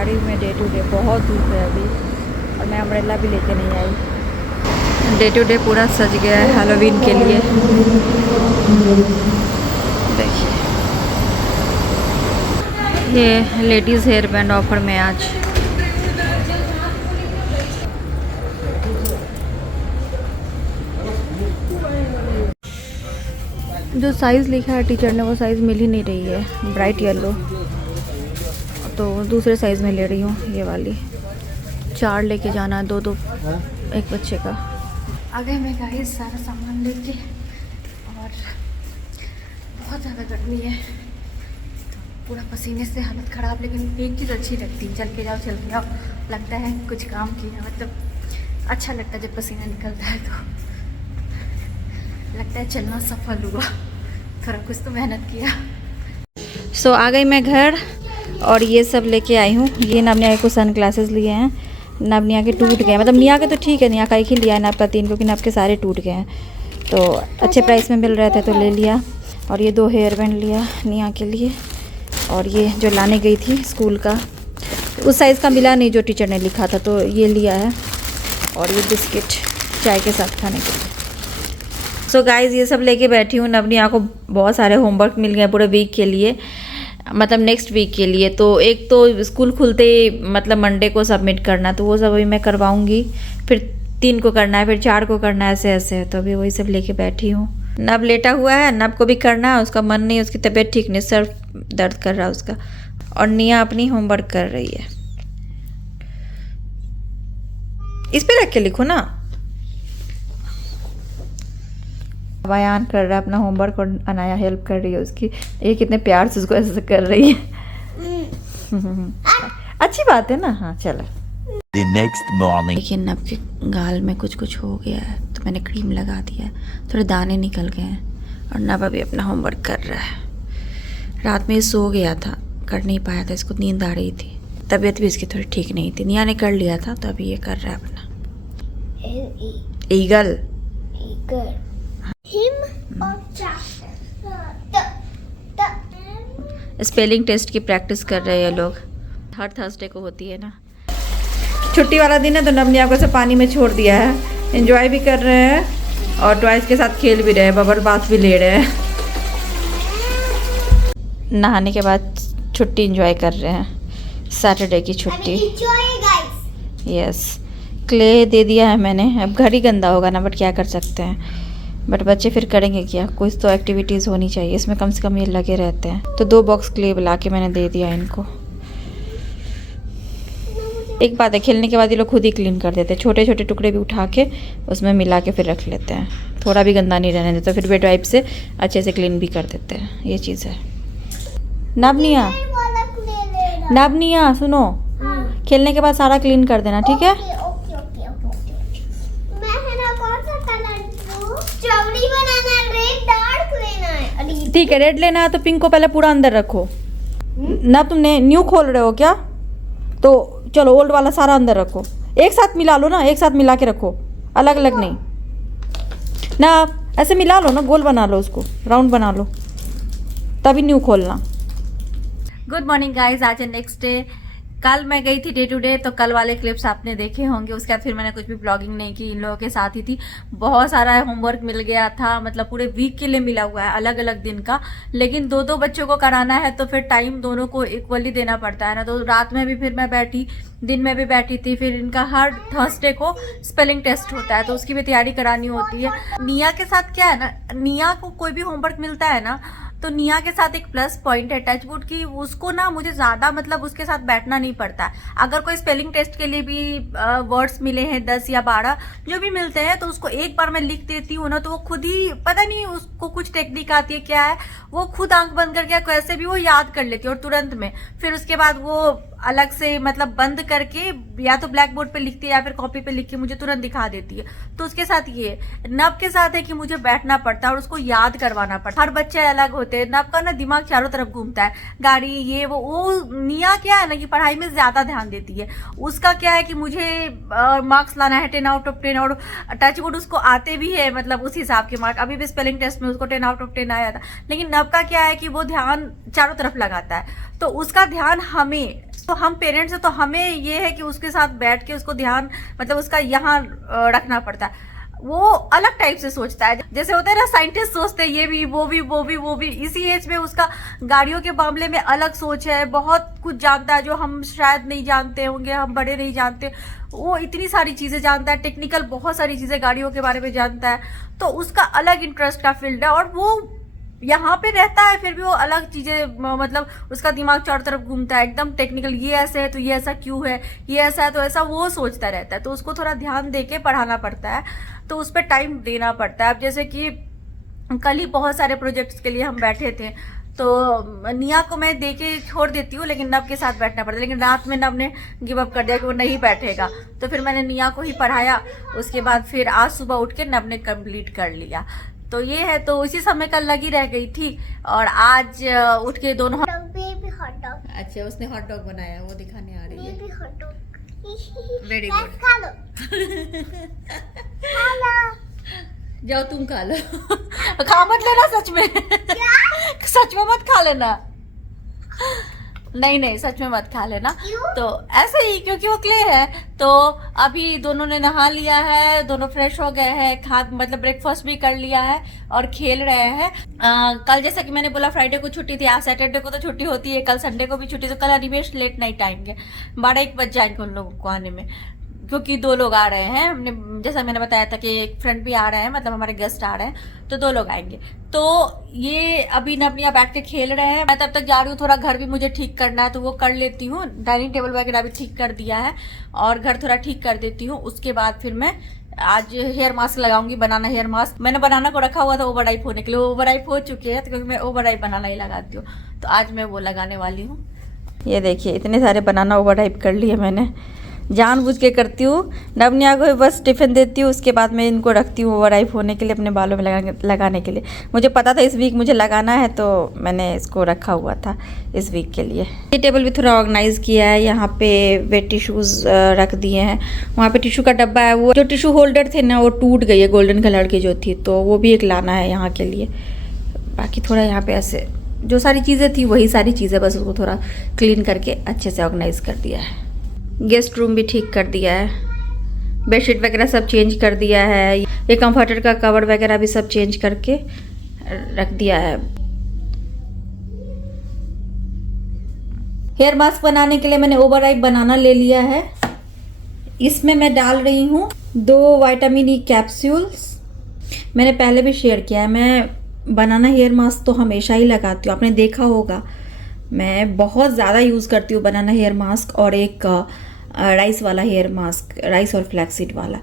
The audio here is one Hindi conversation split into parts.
जा रही हूँ मैं डे टू डे, बहुत धूप है अभी और मैं अम्ब्रेला भी लेके नहीं आई। डे टू डे पूरा सज गया है हैलोवीन के लिए। देखिए ये लेडीज़ हेयर बैंड ऑफर में आज। जो साइज़ लिखा है टीचर ने वो साइज़ मिल ही नहीं रही है, ब्राइट येलो, तो दूसरे साइज़ में ले रही हूँ ये वाली। 4 लेके जाना है, 2 एक बच्चे का। आगे मैं गाइस सारा सामान लेके, और बहुत ज़्यादा गर्मी है तो पूरा पसीने से हालत ख़राब, लेकिन एक चीज़ अच्छी लगती है, चल के जाओ लगता है कुछ काम किया, मतलब अच्छा लगता है जब पसीना निकलता है तो लगता है चलना सफल हुआ, थोड़ा कुछ तो मेहनत किया। सो आ गई मैं घर और ये सब लेके आई हूँ। ये नवनिया को सन ग्लासेस लिए हैं, नवनिया के टूट गए, मतलब निया के तो ठीक है, निया का एक ही लिया है, नब का 3, क्योंकि नब के सारे टूट गए हैं, तो अच्छे प्राइस में मिल रहे थे तो ले लिया। और ये 2 हेयर बैंड लिया निया के लिए, और ये जो लाने गई थी स्कूल का, उस साइज़ का मिला नहीं जो टीचर ने लिखा था, तो ये लिया है। और ये बिस्किट चाय के साथ खाने के लिए। सो गाइज़ ये सब लेके बैठी हूँ। नवनिया को बहुत सारे होमवर्क मिल गए पूरे वीक के लिए, मतलब नेक्स्ट वीक के लिए। तो एक तो स्कूल खुलते मतलब मंडे को सबमिट करना, तो वो सब अभी मैं करवाऊँगी, फिर 3 को करना है, फिर 4 को करना है, ऐसे ऐसे। तो अभी वही सब लेके बैठी हूँ। नब लेटा हुआ है, नब को भी करना है, उसका मन नहीं, उसकी तबीयत ठीक नहीं, सर दर्द कर रहा है उसका। और निया अपनी होमवर्क कर रही है। इस पे रख के लिखो ना। बयान कर रहा है अपना होमवर्क और अनाया हेल्प कर रही है उसकी। ये कितने प्यार से उसको ऐसे कर रही है। अच्छी बात है ना। हाँ चलो। The next morning. लेकिन नब के गाल में कुछ हो गया है, तो मैंने क्रीम लगा दिया है, थोड़े दाने निकल गए हैं। और नब अभी अपना होमवर्क कर रहा है। रात में सो गया था, कर नहीं पाया था, इसको नींद आ रही थी, तबीयत भी इसकी थोड़ी ठीक नहीं थी। निया ने कर लिया था, तो अभी ये कर रहा है अपना। ईगल स्पेलिंग टेस्ट की प्रैक्टिस कर रहे हैं लोग, हर थर्सडे को होती है ना। छुट्टी वाला दिन है तो नवनिया को सब पानी में छोड़ दिया है, एंजॉय भी कर रहे हैं और टॉयज के साथ खेल भी रहे हैं, बबल बाथ भी ले रहे हैं। नहाने के बाद छुट्टी एंजॉय कर रहे हैं, सैटरडे की छुट्टी। यस, क्ले दे दिया है मैंने, अब घर ही गंदा होगा ना, बट क्या कर सकते हैं। बट बच्चे फिर करेंगे क्या, कुछ तो एक्टिविटीज़ होनी चाहिए, इसमें कम से कम ये लगे रहते हैं। तो 2 बॉक्स क्ले ला के मैंने दे दिया इनको। एक बात है, खेलने के बाद ये लोग खुद ही क्लीन कर देते हैं, छोटे छोटे टुकड़े भी उठा के उसमें मिला के फिर रख लेते हैं, थोड़ा भी गंदा नहीं रहने देते, फिर वेट वाइप से अच्छे से क्लीन भी कर देते हैं। ये चीज़ है। नवनिया सुनो, खेलने के बाद सारा क्लीन कर देना, ठीक है। ठीक है, रेड लेना है तो पिंक को पहले पूरा अंदर रखो ना। तुमने न्यू खोल रहे हो क्या, तो चलो ओल्ड वाला सारा अंदर रखो, एक साथ मिला लो ना, एक साथ मिला के रखो, अलग अलग नहीं ना, ऐसे मिला लो ना, गोल बना लो, उसको राउंड बना लो, तभी न्यू खोलना। गुड मॉर्निंग गाइज, आज है नेक्स्ट डे। कल मैं गई थी डे टू डे, तो कल वाले क्लिप्स आपने देखे होंगे। उसके बाद फिर मैंने कुछ भी ब्लॉगिंग नहीं की, इन लोगों के साथ ही थी। बहुत सारा होमवर्क मिल गया था, मतलब पूरे वीक के लिए मिला हुआ है, अलग अलग दिन का। लेकिन 2 बच्चों को कराना है तो फिर टाइम दोनों को इक्वली देना पड़ता है ना। तो रात में भी फिर मैं बैठी, दिन में भी बैठी थी। फिर इनका हर थर्सडे को स्पेलिंग टेस्ट होता है, तो उसकी भी तैयारी करानी होती है। निया के साथ क्या है ना, निया को कोई भी होमवर्क मिलता है ना, तो निया के साथ एक प्लस पॉइंट है टचवुड की, उसको ना मुझे ज़्यादा मतलब उसके साथ बैठना नहीं पड़ता है। अगर कोई स्पेलिंग टेस्ट के लिए भी वर्ड्स मिले हैं 10 या 12 जो भी मिलते हैं, तो उसको एक बार मैं लिख देती हूँ ना, तो वो खुद ही, पता नहीं उसको कुछ टेक्निक आती है क्या है, वो खुद आंख बंद करके कैसे भी वो याद कर लेती है और तुरंत में। फिर उसके बाद वो अलग से मतलब बंद करके या तो ब्लैक बोर्ड पे लिखती है या फिर कॉपी पे लिख के मुझे तुरंत दिखा देती है। तो उसके साथ ये नब के साथ है कि मुझे बैठना पड़ता है और उसको याद करवाना पड़ता है। हर बच्चे अलग होते हैं, नब का ना दिमाग चारों तरफ घूमता है, गाड़ी ये वो निया क्या है ना कि पढ़ाई में ज्यादा ध्यान देती है। उसका क्या है कि मुझे मार्क्स लाना है 10 आउट ऑफ 10, और टचवुड उसको आते भी है, मतलब उस हिसाब के मार्क। अभी भी स्पेलिंग टेस्ट में उसको 10 आउट ऑफ 10 आया था। लेकिन नब का क्या है कि वो ध्यान चारों तरफ लगाता है, तो उसका ध्यान हमें, तो हम पेरेंट्स हैं तो हमें ये है कि उसके साथ बैठ के उसको ध्यान मतलब उसका यहाँ रखना पड़ता है। वो अलग टाइप से सोचता है, जैसे होता है ना साइंटिस्ट सोचते हैं ये भी वो भी वो भी वो भी। इसी एज में उसका गाड़ियों के मामले में अलग सोच है, बहुत कुछ जानता है जो हम शायद नहीं जानते होंगे, हम बड़े नहीं जानते। वो इतनी सारी चीज़ें जानता है, टेक्निकल बहुत सारी चीज़ें गाड़ियों के बारे में जानता है, तो उसका अलग इंटरेस्ट का फील्ड है। और वो यहाँ पे रहता है फिर भी वो अलग चीज़ें मतलब उसका दिमाग चारों तरफ घूमता है, एकदम टेक्निकल, ये ऐसे है तो ये ऐसा क्यों है, ये ऐसा है तो ऐसा, वो सोचता रहता है। तो उसको थोड़ा ध्यान दे के पढ़ाना पड़ता है, तो उस पर टाइम देना पड़ता है। अब जैसे कि कल ही बहुत सारे प्रोजेक्ट्स के लिए हम बैठे थे, तो निया को मैं दे के छोड़ देती हूँ, लेकिन नब के साथ बैठना पड़ता है। लेकिन रात में नब ने गिव अप कर दिया कि वो नहीं बैठेगा, तो फिर मैंने निया को ही पढ़ाया। उसके बाद फिर आज सुबह उठ के नब ने कंप्लीट कर लिया। तो ये है, तो उसी समय कल लगी रह गई थी और आज उठ के दोनों। अच्छा, उसने हॉट डॉग बनाया, वो दिखाने आ रही है। वेरी गुड, खा लो। जाओ तुम खा लो। खा मत लेना सच में। सच में मत खा लेना। नहीं नहीं, सच में मत खा लेना। तो ऐसे ही, क्योंकि वो क्ले है। तो अभी दोनों ने नहा लिया है, दोनों फ्रेश हो गए हैं, खा मतलब ब्रेकफास्ट भी कर लिया है और खेल रहे हैं। कल जैसा कि मैंने बोला फ्राइडे को छुट्टी थी, आज सैटरडे को तो छुट्टी होती है, कल संडे को भी छुट्टी। तो कल अनिमेश लेट नाइट आएंगे, 12-1 बज जाएंगे उन लोगों को आने में, क्योंकि 2 लोग आ रहे हैं। हमने जैसा मैंने बताया था कि एक फ्रेंड भी आ रहे हैं, मतलब हमारे गेस्ट आ रहे हैं, तो 2 लोग आएंगे। तो ये अभी नबनिया बैठ के खेल रहे हैं। मैं तब तक जा रही हूँ, थोड़ा घर भी मुझे ठीक करना है तो वो कर लेती हूँ। डाइनिंग टेबल वगैरह भी ठीक कर दिया है और घर थोड़ा ठीक कर देती हूँ। उसके बाद फिर मैं आज हेयर मास्क लगाऊंगी, बनाना हेयर मास्क। मैंने बनाना को रखा हुआ था ओवर राइप होने के लिए, ओवर राइप हो चुके हैं, तो क्योंकि मैं ओवर राइप बनाना ही लगाती हूँ, तो आज मैं वो लगाने वाली हूँ। ये देखिए, इतने सारे बनाना ओवर राइप कर लिए मैंने, जानबूझ के करती हूँ। नवनिया को बस टिफ़िन देती हूँ, उसके बाद मैं इनको रखती हूँ ओवर राइप होने के लिए, अपने बालों में लगाने के लिए। मुझे पता था इस वीक मुझे लगाना है, तो मैंने इसको रखा हुआ था इस वीक के लिए। ये टेबल भी थोड़ा ऑर्गेनाइज़ किया है, यहाँ पे वेट टिश्यूज़ रख दिए हैं। वहाँ पे टिश्यू का डब्बा है, वो जो टिश्यू होल्डर थे ना वो टूट गई है, गोल्डन कलर की जो थी, तो वो भी एक लाना है यहाँ के लिए। बाकी थोड़ा यहाँ पे ऐसे जो सारी चीज़ें थी वही सारी चीज़ें, बस उसको थोड़ा क्लीन करके अच्छे से ऑर्गेनाइज़ कर दिया है। गेस्ट रूम भी ठीक कर दिया है, बेडशीट वगैरह सब चेंज कर दिया है। ये कंफर्टर का कवर वगैरह भी सब चेंज करके रख दिया है। हेयर मास्क बनाने के लिए मैंने ओवर राइप बनाना ले लिया है। इसमें मैं डाल रही हूँ 2 विटामिन ई कैप्सूल्स। मैंने पहले भी शेयर किया है, मैं बनाना हेयर मास्क तो हमेशा ही लगाती हूँ, आपने देखा होगा। मैं बहुत ज़्यादा यूज़ करती हूँ बनाना हेयर मास्क और एक राइस वाला हेयर मास्क, राइस और फ्लैक्सीड वाला।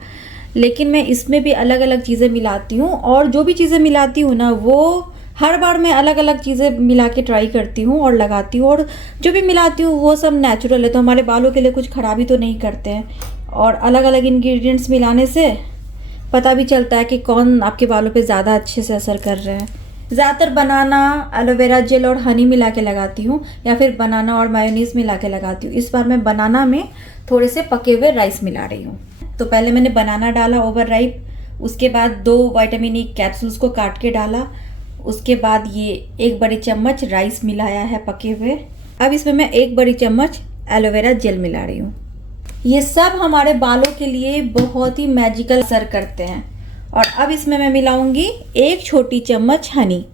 लेकिन मैं इसमें भी अलग अलग चीज़ें मिलाती हूँ, और जो भी चीज़ें मिलाती हूँ ना वो हर बार मैं अलग अलग चीज़ें मिला के ट्राई करती हूँ और लगाती हूँ। और जो भी मिलाती हूँ वो सब नेचुरल है, तो हमारे बालों के लिए कुछ खराबी तो नहीं करते हैं। और अलग अलग इंग्रेडिएंट्स मिलाने से पता भी चलता है कि कौन आपके बालों पे ज़्यादा अच्छे से असर कर रहे हैं। ज़्यादातर बनाना, एलोवेरा जेल और हनी मिला के लगाती हूँ, या फिर बनाना और मायोनीज मिला के लगाती हूँ। इस बार मैं बनाना में थोड़े से पके हुए राइस मिला रही हूँ। तो पहले मैंने बनाना डाला ओवर राइप, उसके बाद 2 विटामिन ई कैप्सूल्स को काट के डाला, उसके बाद ये 1 बड़ी चम्मच राइस मिलाया है पके हुए। अब इसमें मैं 1 बड़ी चम्मच एलोवेरा जेल मिला रही हूँ। ये सब हमारे बालों के लिए बहुत ही मैजिकल असर करते हैं। और अब इसमें मैं मिलाऊंगी 1 छोटी चम्मच हनी।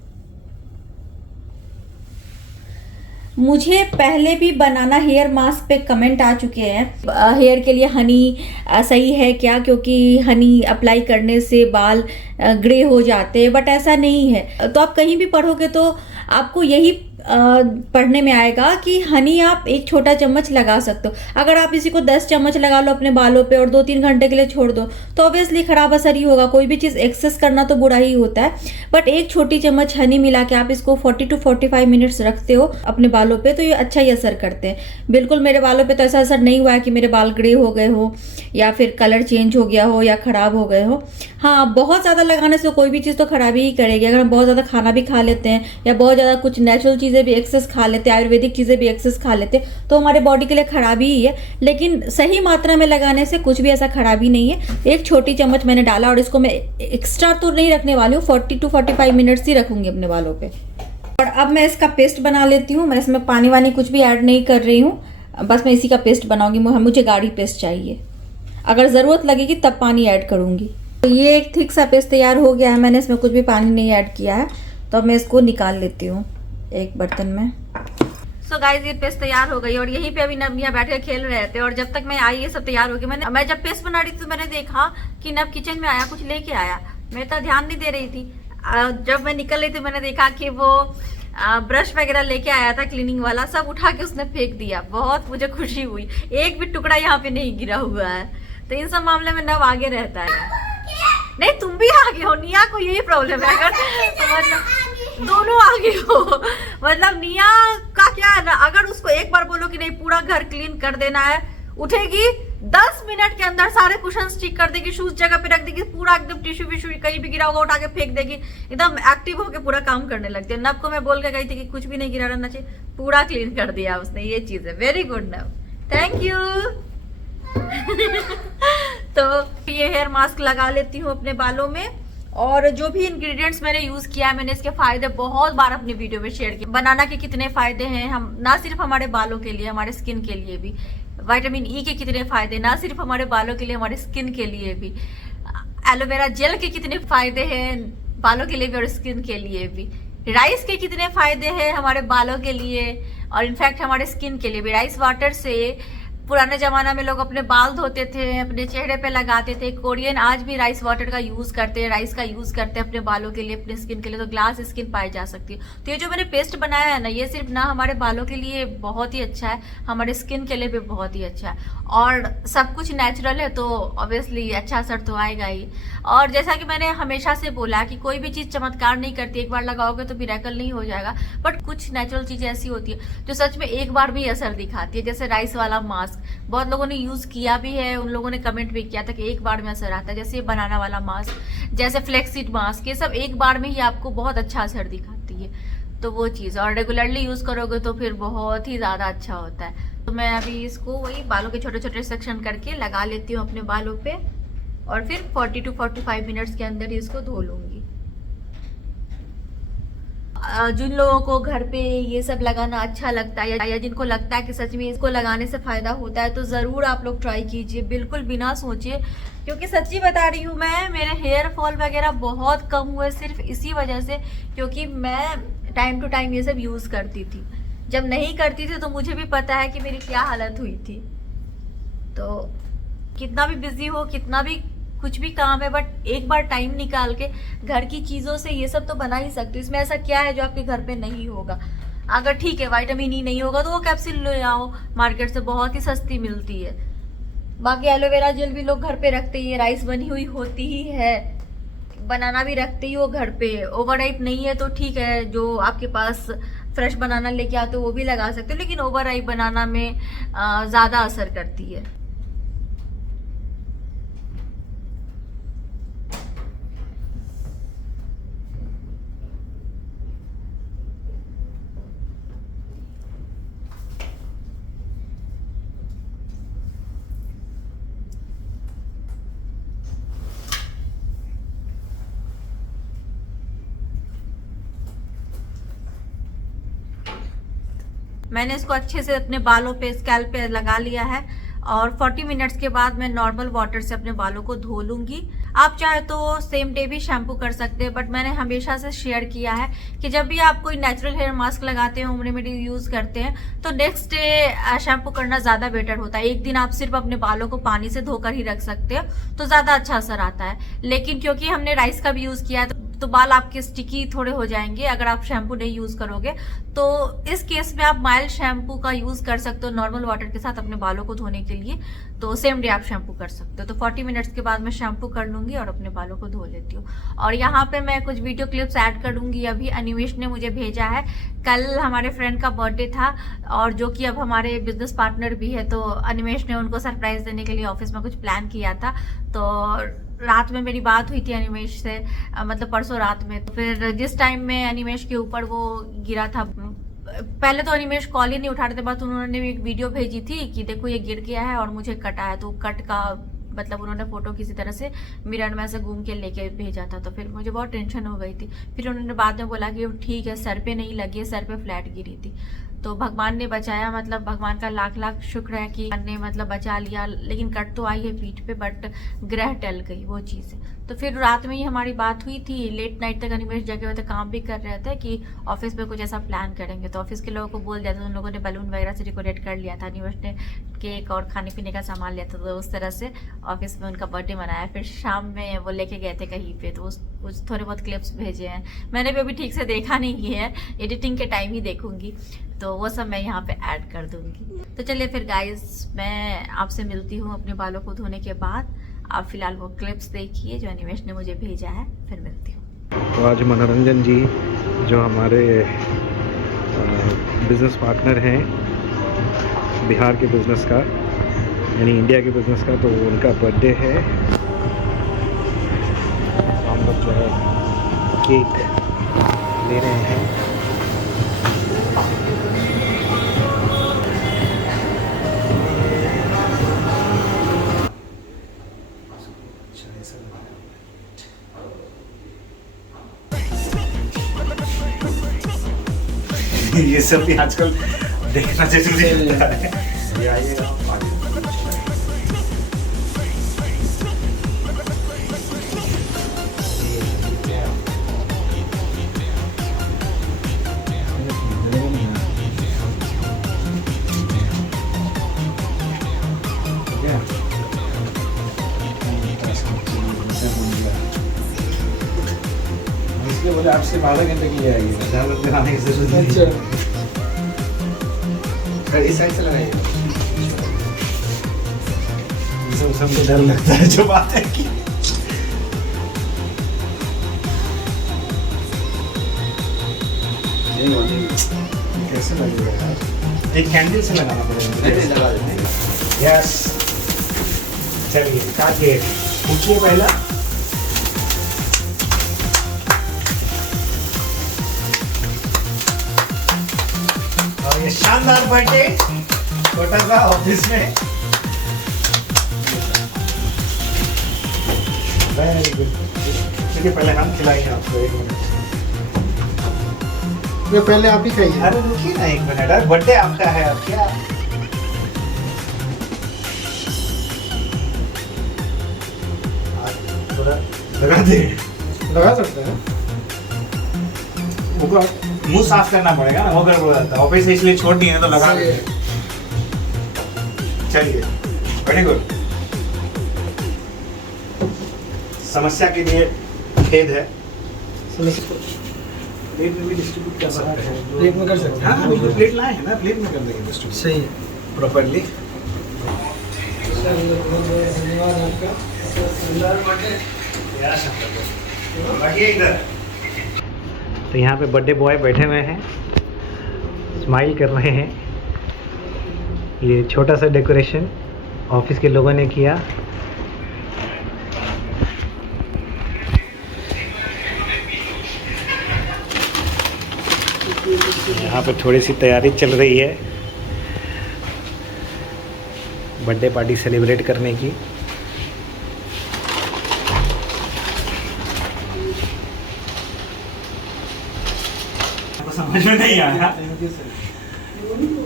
मुझे पहले भी बनाना हेयर मास्क पे कमेंट आ चुके हैं हेयर के लिए हनी सही है क्या, क्योंकि हनी अप्लाई करने से बाल ग्रे हो जाते हैं, बट ऐसा नहीं है। तो आप कहीं भी पढ़ोगे तो आपको यही पढ़ने में आएगा कि हनी आप 1 छोटा चम्मच लगा सकते हो। अगर आप इसी को 10 चम्मच लगा लो अपने बालों पे और 2-3 घंटे के लिए छोड़ दो तो ऑब्वियसली खराब असर ही होगा। कोई भी चीज़ एक्सेस करना तो बुरा ही होता है, बट 1 छोटी चम्मच हनी मिला के आप इसको 40 to 45 मिनट्स रखते हो अपने बालों पे, तो ये अच्छा ही असर करते हैं। बिल्कुल मेरे बालों पे तो ऐसा असर नहीं हुआ है कि मेरे बाल ग्रे हो गए हो या फिर कलर चेंज हो गया हो या खराब हो गए हो। हाँ, बहुत ज़्यादा लगाने से कोई भी चीज़ तो खराबी ही करेगी। अगर हम बहुत ज़्यादा खाना भी खा लेते हैं या बहुत ज़्यादा कुछ नेचुरल चीज़ें भी एक्सेस खा लेते हैं, आयुर्वेदिक चीज़ें भी एक्सेस खा लेते हैं, तो हमारे बॉडी के लिए खराबी ही है। लेकिन सही मात्रा में लगाने से कुछ भी ऐसा खराबी नहीं है। 1 छोटी चम्मच मैंने डाला और इसको मैं एक्स्ट्रा तो नहीं रखने वाली हूँ, 40 to 45 मिनट्स ही रखूँगी अपने बालों पे। और अब मैं इसका पेस्ट बना लेती हूँ। मैं इसमें पानी वानी कुछ भी ऐड नहीं कर रही हूँ, बस मैं इसी का पेस्ट बनाऊंगी। मुझे गाढ़ी पेस्ट चाहिए, अगर ज़रूरत लगेगी तब पानी ऐड करूँगी। तो ये एक थिक सा पेस्ट तैयार हो गया है, मैंने इसमें कुछ भी पानी नहीं ऐड किया है। तो अब मैं इसको निकाल लेती हूँ एक बर्तन में। सो गाइस, ये पेस्ट तैयार हो गई और यहीं पे अभी नवनिया बैठ के खेल रहे थे। और जब तक मैं आई ये सब तैयार हो गया। मैं जब पेस्ट बना रही थी तो मैंने देखा कि नव किचन में आया, कुछ लेके आया। मैं तो ध्यान नहीं दे रही थी। जब मैं निकल रही थी मैंने देखा कि वो ब्रश वगैरह लेके आया था, क्लीनिंग वाला, सब उठा के उसने फेंक दिया। बहुत मुझे खुशी हुई, एक भी टुकड़ा यहाँ पे नहीं गिरा हुआ है। तो इन सब मामले में नव आगे रहता है। नहीं, तुम भी आगे हो, निया को यही प्रॉब्लम है। अगर तो मतलब दोनों आगे हो। मतलब निया का क्या है ना, अगर उसको एक बार बोलो कि नहीं पूरा घर क्लीन कर देना है, उठेगी 10 मिनट के अंदर सारे कुशन ठीक कर देगी, शूज जगह पे रख देगी, पूरा एकदम टिश्यू विश्यू कहीं भी गिरा होगा उठा के फेंक देगी, एकदम एक्टिव होके पूरा काम करने लगती है। नव को मैं बोल के गई थी कि कुछ भी नहीं गिरा रहना चाहिए, पूरा क्लीन कर दिया उसने। ये चीज है, वेरी गुड नव, थैंक यू। तो ये हेयर मास्क लगा लेती हूँ अपने बालों में। और जो भी इंग्रेडिएंट्स मैंने यूज किया है, मैंने इसके फायदे बहुत बार अपनी वीडियो में शेयर किए। बनाना के कितने फायदे हैं, हम ना सिर्फ हमारे बालों के लिए, हमारे स्किन के लिए भी। विटामिन ई के कितने फायदे, ना सिर्फ हमारे बालों के लिए, हमारे स्किन के लिए भी। एलोवेरा जेल के कितने फायदे हैं बालों के लिए भी और स्किन के लिए भी। राइस के कितने फायदे हैं हमारे बालों के लिए और इनफैक्ट हमारे स्किन के लिए भी। राइस वाटर से पुराने जमाना में लोग अपने बाल धोते थे, अपने चेहरे पे लगाते थे। कोरियन आज भी राइस वाटर का यूज करते हैं, राइस का यूज करते हैं अपने बालों के लिए, अपने स्किन के लिए। तो ग्लास स्किन पाई जा सकती है। तो ये जो मैंने पेस्ट बनाया है ना, ये सिर्फ ना हमारे बालों के लिए बहुत ही अच्छा है, हमारे स्किन के लिए भी बहुत ही अच्छा है। और सब कुछ नेचुरल है तो ऑब्वियसली अच्छा असर तो आएगा ही। और जैसा कि मैंने हमेशा से बोला कि कोई भी चीज चमत्कार नहीं करती, एक बार लगाओगे तो मिरेकल नहीं हो जाएगा। बट कुछ नेचुरल चीजें ऐसी होती है जो सच में एक बार भी असर दिखाती है। जैसे राइस वाला मास्क बहुत लोगों ने यूज किया भी है, उन लोगों ने कमेंट भी किया था कि एक बार में असर आता है। जैसे ये बनाना वाला मास्क, जैसे फ्लेक्सीड मास्क, ये सब एक बार में ही आपको बहुत अच्छा असर दिखाती है। तो वो चीज़, और रेगुलरली यूज करोगे तो फिर बहुत ही ज्यादा अच्छा होता है। तो मैं अभी इसको वही बालों के छोटे छोटे सेक्शन करके लगा लेती हूँ अपने बालों पे और फिर 40 to 45 मिनट्स के अंदर ही इसको धो लूंगी। जिन लोगों को घर पे ये सब लगाना अच्छा लगता है या जिनको लगता है कि सच में इसको लगाने से फायदा होता है, तो जरूर आप लोग ट्राई कीजिए, बिल्कुल बिना सोचे। क्योंकि सच्ची बता रही हूँ मैं, मेरे हेयर फॉल वगैरह बहुत कम हुए सिर्फ इसी वजह से, क्योंकि मैं टाइम टू टाइम ये सब यूज करती थी। जब नहीं करती थी तो मुझे भी पता है कि मेरी क्या हालत हुई थी। तो कितना भी बिजी हो, कितना भी कुछ भी काम है, बट एक बार टाइम निकाल के घर की चीजों से ये सब तो बना ही सकते हो। इसमें ऐसा क्या है जो आपके घर पे नहीं होगा। अगर ठीक है विटामिन ई नहीं होगा तो वो कैप्सूल ले आओ मार्केट से, बहुत ही सस्ती मिलती है। बाकी एलोवेरा जेल भी लोग घर पे रखते ही है, राइस बनी हुई होती ही है, बनाना भी रखते ही हो घर पे। ओवरराइप नहीं है तो ठीक है, जो आपके पास फ्रेश बनाना लेके आते हो वो भी लगा सकते हो, लेकिन ओवरराइप बनाना में ज्यादा असर करती है। मैंने इसको अच्छे से अपने बालों पे, स्कैल्प पे लगा लिया है और 40 मिनट्स के बाद मैं नॉर्मल वाटर से अपने बालों को धो लूंगी। आप चाहे तो सेम डे भी शैम्पू कर सकते हैं, बट मैंने हमेशा से शेयर किया है कि जब भी आप कोई नेचुरल हेयर मास्क लगाते हैं, होम रेमेडी यूज करते हैं, तो नेक्स्ट डे शैम्पू करना ज्यादा बेटर होता है। एक दिन आप सिर्फ अपने बालों को पानी से धोकर ही रख सकते हो तो ज्यादा अच्छा असर आता है। लेकिन क्योंकि हमने राइस का भी यूज किया है तो बाल आपके स्टिकी थोड़े हो जाएंगे अगर आप शैम्पू नहीं यूज करोगे। तो इस केस में आप माइल्ड शैम्पू का यूज कर सकते हो नॉर्मल वाटर के साथ अपने बालों को धोने के लिए, तो सेम डे आप शैम्पू कर सकते हो। तो 40 मिनट्स के बाद मैं शैम्पू कर लूंगी और अपने बालों को धो लेती हूँ। और यहाँ पे मैं कुछ वीडियो क्लिप्स ऐड कर दूंगी। अभी अनिमेश ने मुझे भेजा है, कल हमारे फ्रेंड का बर्थडे था और जो कि अब हमारे बिजनेस पार्टनर भी है, तो अनिमेश ने उनको सरप्राइज देने के लिए ऑफिस में कुछ प्लान किया था। तो रात में मेरी बात हुई थी अनिमेश से, मतलब परसों रात में। तो फिर जिस टाइम में अनिमेश के ऊपर वो गिरा था, पहले तो अनिमेश कॉल ही नहीं उठा रहे थे, बस उन्होंने एक वीडियो भेजी थी कि देखो ये गिर गया है और मुझे कटा है। तो कट का मतलब उन्होंने फ़ोटो किसी तरह से मिरर में से घूम के लेके भेजा था, तो फिर मुझे बहुत टेंशन हो गई थी। फिर उन्होंने बाद में बोला कि ठीक है, सर पे नहीं लगी है, सर पे फ्लैट गिरी थी। तो भगवान ने बचाया, मतलब भगवान का लाख लाख शुक्र है कि ने मतलब बचा लिया। लेकिन कट तो आई है पीठ पे, बट ग्रह टल गई वो चीज़ है। तो फिर रात में ही हमारी बात हुई थी, लेट नाइट तक अनिमेश जगे हुए थे, काम भी कर रहे थे कि ऑफिस में कुछ ऐसा प्लान करेंगे। तो ऑफिस के लोगों को बोल दिया था, उन लोगों ने बलून वगैरह से डेकोरेट कर लिया था, अनिमेश ने केक और खाने पीने का सामान लिया था, तो उस तरह से ऑफिस में उनका बर्थडे मनाया। फिर शाम में वो लेके गए थे कहीं पे, तो उस थोड़े बहुत क्लिप्स भेजे हैं। मैंने भी अभी ठीक से देखा नहीं है, एडिटिंग के टाइम ही देखूंगी, तो वो सब मैं यहाँ पे ऐड कर दूंगी। तो चलिए फिर गाइस, मैं आपसे मिलती हूँ अपने बालों को धोने के बाद। आप फिलहाल वो क्लिप्स देखिए जो अनिमेश ने मुझे भेजा है, फिर मिलती हूँ। तो आज मनोरंजन जी जो हमारे बिज़नेस पार्टनर हैं बिहार के बिज़नेस का, यानी इंडिया के बिज़नेस का, तो उनका बर्थडे है। हम लोग जो है केक ले रहे हैं। ये सब भी आजकल देखना जरूरी होता है। ये आइएगा इसलिए बोले आपसे 12 घंटे के लिए आइए, 10 लोग बनाने की जरूरत नहीं। सर इस साइड से लगाइए। सबको डर लगता है जो बात है कि कैसे लगेगा यार, एक कैंडल से लगाना पड़ेगा। यस, चलिए काटिए, पूछिए पहला। ये शानदार बर्थडे छोटा सा ऑफिस में। Very good. चलिए पहले हम खिलाएंगे आपको, 1 मिनट। ये पहले आप ही खाइए। अरे रुकिए ना 1 मिनट, अरे बर्थडे आपका है, अब क्या थोड़ा लगा दे। लगा सकते हैं। मुंह साफ करना पड़ेगा ना, वो गड़बड़ हो जाता है ऑफिस से, इसलिए छोड़ दिए तो लगा दे। चलिए वेरी गुड। समस्या के लिए खेद है। प्लेट में भी डिस्ट्रीब्यूट कर सकते हैं। प्लेट में कर सकते हैं। हाँ, तो प्लेट लाए हैं ना, प्लेट में कर देंगे डिस्ट्रीब्यूट सही है। प्रॉपर्ली। धन्यवाद आपका। इधर तो यहाँ पे बर्थडे बॉय बैठे हुए हैं, स्माइल कर रहे हैं। ये छोटा सा डेकोरेशन ऑफिस के लोगों ने किया। यहाँ पे थोड़ी सी तैयारी चल रही है बर्थडे पार्टी सेलिब्रेट करने की। समझ में नहीं आया,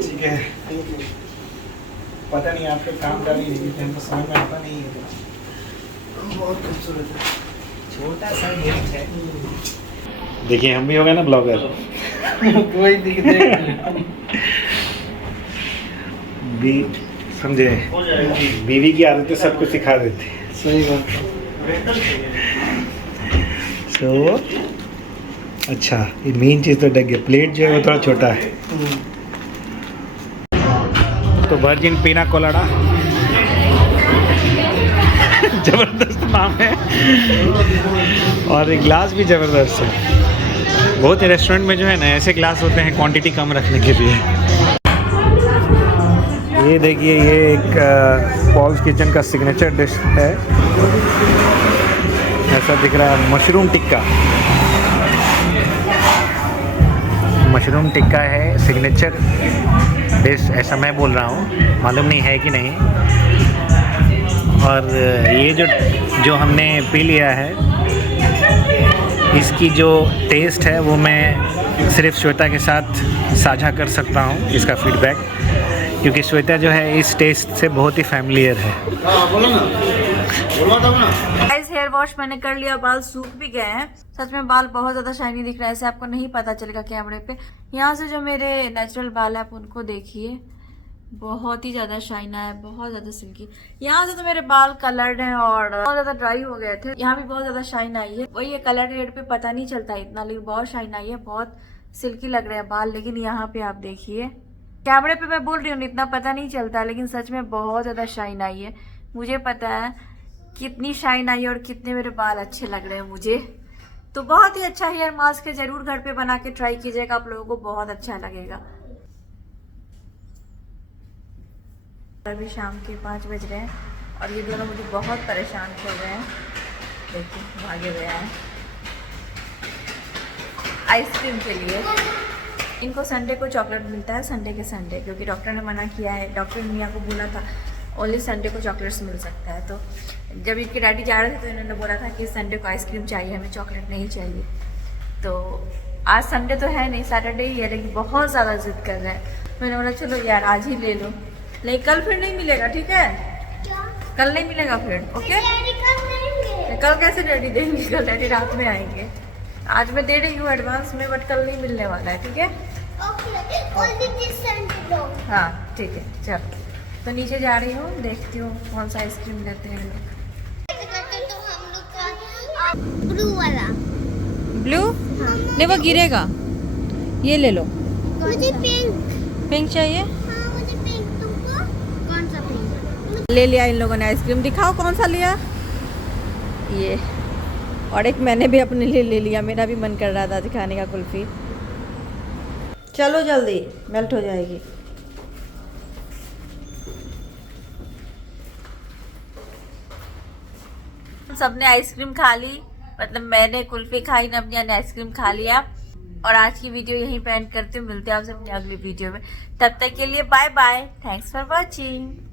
ठीक है। पता नहीं आपके काम का नहीं, लेकिन हमको समझ में आता नहीं है। बहुत खूबसूरत है, छोटा सा गिफ्ट है। देखिए हम भी हो गए ना ब्लॉगर। कोई दिक्कत भी समझे, बीवी की आदतें सबको सिखा देती है। सही बात तो अच्छा, ये मेन चीज़ तो ढक गया। प्लेट जो है वो थोड़ा छोटा है। तो वर्जिन पीना कोलाडा ज़बरदस्त नाम है, और एक ग्लास भी ज़बरदस्त है। बहुत ही रेस्टोरेंट में जो है ना ऐसे ग्लास होते हैं क्वांटिटी कम रखने के लिए। ये देखिए, ये एक पॉल्स किचन का सिग्नेचर डिश है, ऐसा दिख रहा है। मशरूम टिक्का, मशरूम टिक्का है सिग्नेचर डिश, ऐसा मैं बोल रहा हूँ, मालूम नहीं है कि नहीं। और ये जो हमने पी लिया है, इसकी जो टेस्ट है वो मैं सिर्फ श्वेता के साथ साझा कर सकता हूँ, इसका फीडबैक, क्योंकि श्वेता जो है इस टेस्ट से बहुत ही फैमिलियर है। गाइस हेयर वॉश मैंने कर लिया, बाल सूख भी गए हैं। सच में बाल बहुत ज़्यादा शाइनी दिख रहा है, ऐसे आपको नहीं पता चलेगा कैमरे पे। यहाँ से जो मेरे नेचुरल बाल है आप उनको देखिए, बहुत ही ज़्यादा शाइन है, बहुत ज़्यादा सिल्की। यहाँ से तो मेरे बाल कलर्ड हैं और बहुत ज़्यादा ड्राई हो गए थे, यहाँ भी बहुत ज़्यादा शाइन आई है। वही ये कलर्ड हेयर पे पता नहीं चलता इतना, लेकिन बहुत शाइन आई है, बहुत सिल्की लग रहे हैं बाल। लेकिन यहाँ पे आप देखिए, कैमरे पे मैं बोल रही हूँ इतना पता नहीं चलता, लेकिन सच में बहुत ज़्यादा शाइन आई है। मुझे पता है कितनी शाइन आई है और कितने मेरे बाल अच्छे लग रहे हैं मुझे। तो बहुत ही अच्छा हेयर मास्क है, ज़रूर घर पे बना के ट्राई कीजिएगा, आप लोगों को बहुत अच्छा लगेगा। अभी शाम के 5 बज रहे हैं और ये दोनों मुझे बहुत परेशान कर रहे हैं। देखिए भागे गया है आइसक्रीम के लिए। इनको संडे को चॉकलेट मिलता है, संडे के संडे, क्योंकि डॉक्टर ने मना किया है। डॉक्टर ने मियाँ को बोला था ओनली संडे को चॉकलेट्स मिल सकता है। तो जब इनके डैडी जा रहे थे तो इन्होंने बोला था कि संडे को आइसक्रीम चाहिए, हमें चॉकलेट नहीं चाहिए। तो आज संडे तो है नहीं, सैटरडे ही है, लेकिन बहुत ज़्यादा जिद कर रहे हैं। मैंने बोला चलो यार आज ही ले लो, नहीं कल फिर नहीं मिलेगा, ठीक है? कल नहीं मिलेगा फिर, ओके? कल कैसे डैडी देंगे? कल डैडी रात में आएंगे। आज मैं दे रही हूँ एडवांस में, बट कल नहीं मिलने वाला है, ठीक है? हाँ ठीक है, चलो। तो नीचे जा रही हूँ, देखती हूँ कौन सा आइसक्रीम लेते हैं लोग। ब्लू वाला। ब्लू? नहीं वो गिरेगा, ये ले लो। मुझे पिंक। पिंक चाहिए? हाँ मुझे पिंक। तुमको कौन सा पिंक? ले लिया इन लोगों ने आइसक्रीम। दिखाओ कौन सा लिया। ये, और एक मैंने भी अपने लिए ले लिया, मेरा भी मन कर रहा था दिखाने का कुल्फी। चलो जल्दी, मेल्ट हो जाएगी। सबने आइसक्रीम खा ली, मतलब मैंने कुल्फी खाई, नबिया ने आइसक्रीम खा लिया। और आज की वीडियो यहीं पे एंड करते हुए मिलते हैं आपसे अपनी अगली वीडियो में। तब तक के लिए bye bye, thanks for watching.